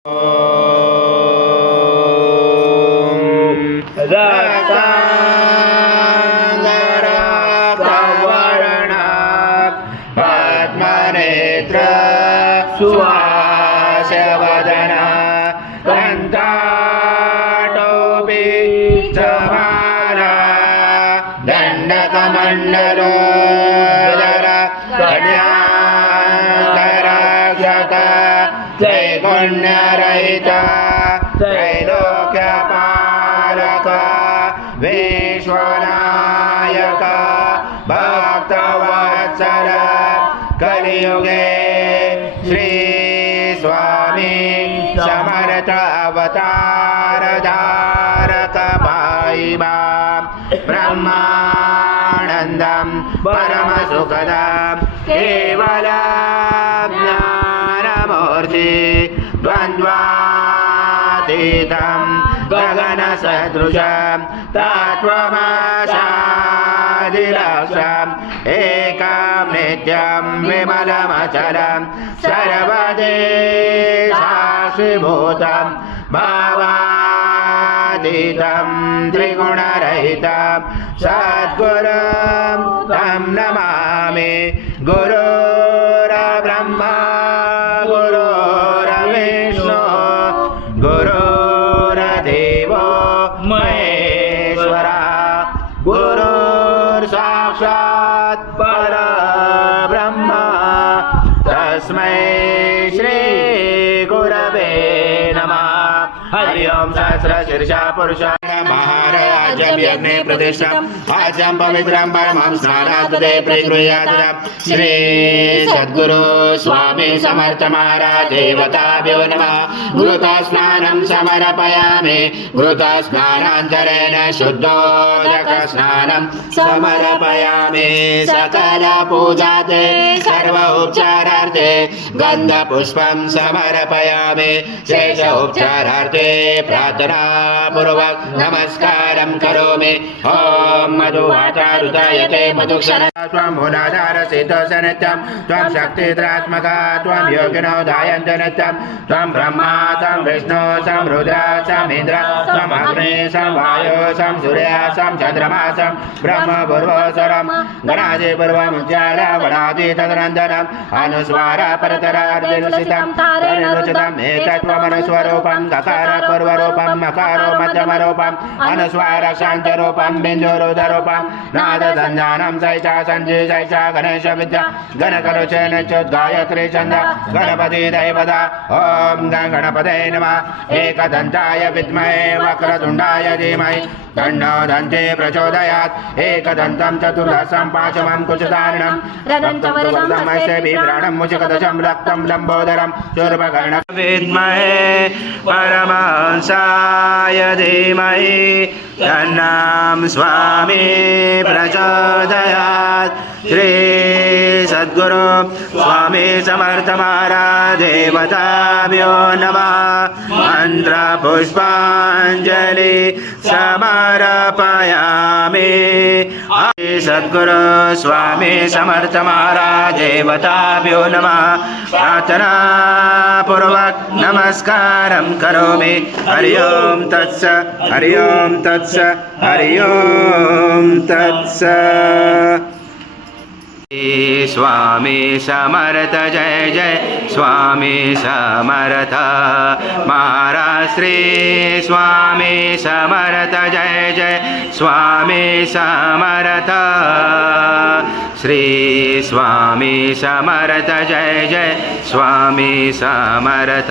पद्मनेत्र सुहासवदना कंठाटोपि चमाला दंडकमंडलोदर कन्याकराक्षक त्रैगुण्यरहिता त्रैलोक्यपालक विश्वनायक भक्तवत्सल कलियुगे श्री स्वामी समर्थ अवतार धारक भाई बाम ब्रह्मानंदम परम सुखदम केवल ज्ञानमूर्ति द्वंद्वातीतं गगन सदृशं तत्त्वमशादिलक्षम् एकं नित्यं विमलमचलं सर्वदेशाश्रीभूतं भावातीतं त्रिगुणरहितं सद्गुरुं तं नमामि। गुरुर्ब्रह्मा गुरुर्विष्णु गुरुर्देवो महेश्वरा गुरुर्साक्षात् परब्रह्म तस्मै श्री गुरवे नमः। हरि ओम सहस्रशीर्षा पुरुषा महाराजं यज्ञे प्रतिष्ठम् आज्यं पवित्रं परमं स्नानादुदे प्रगृह्यात् श्री सद्गुरु स्वामी समर्थ महाराज देवताभ्यो नमः। घृतस्नानं समर्पयामि घृतस्नानान्तरेण शुद्धोदकस्नानं समर्पयामि। सकल पूजाते सर्व उपचारार्थे गन्धपुष्पं समर्पयामि। शेष उपचारार्थे प्रार्थना पूर्वक नमस्कारं करोमि। ओम मधुवाचारुतायते मधुक्षर त्वं मूलाधार सिद्धोऽसनित्यं त्वं शक्तित्रात्मका त्वं योगिनो दायन्त नित्यं त्वं ब्रह्मा त्वं विष्णु त्वं रुद्र त्वं इन्द्र त्वं अग्नि त्वं वायु त्वं सूर्य त्वं चन्द्रमा त्वं ब्रह्म पूर्वोत्तरं गणादि पूर्वमुज्ज्वल वनादि तदनन्तरम् अनुस्वार परतरार्दिर्षितं तरिरुचितम् एकत्वमनुस्वरूपं गकार पूर्वरूपं मकारो मध्यमरूपं अनुस्वार शान्तरूपं बिन्दुरुदरूपं नादसञ्जानं सैचा सञ्जी सैचा गणेश विद्या गणकरुचेन गायत्री छन्द गणपति दैवता। ओम गणपते नमः। एकदन्ताय विद्महे वक्रतुण्डाय धीमहि तन्नो दन्ते प्रचोदयात्। एकदन्तं चतुर्दशं पांचमं कुचधारणं रक्तवर्णमस्य बिभ्राणं मुचकदशं रक्तं लम्बोदरं शूर्पकर्णं विद्महे परमहंसाय धीमहि तन्नो स्वामी प्रचोदयात्। श्री सद्गुरु स्वामी समर्थ महाराज देवताभ्यो नमः। मंत्र पुष्पांजलि समर्पयामि। सद्गुरु स्वामी समर्थ महाराज देवताभ्यो नमः। प्रार्थना पूर्वक नमस्कारं करोमि। हरि ओम तत्स हरि ओम तत्स हरि ओम तत्स। स्वामी समर्थ जय जय स्वामी समर्थ महाराज श्री स्वामी समर्थ जय जय स्वामी समर्थ श्री स्वामी समर्थ जय जय स्वामी समर्थ।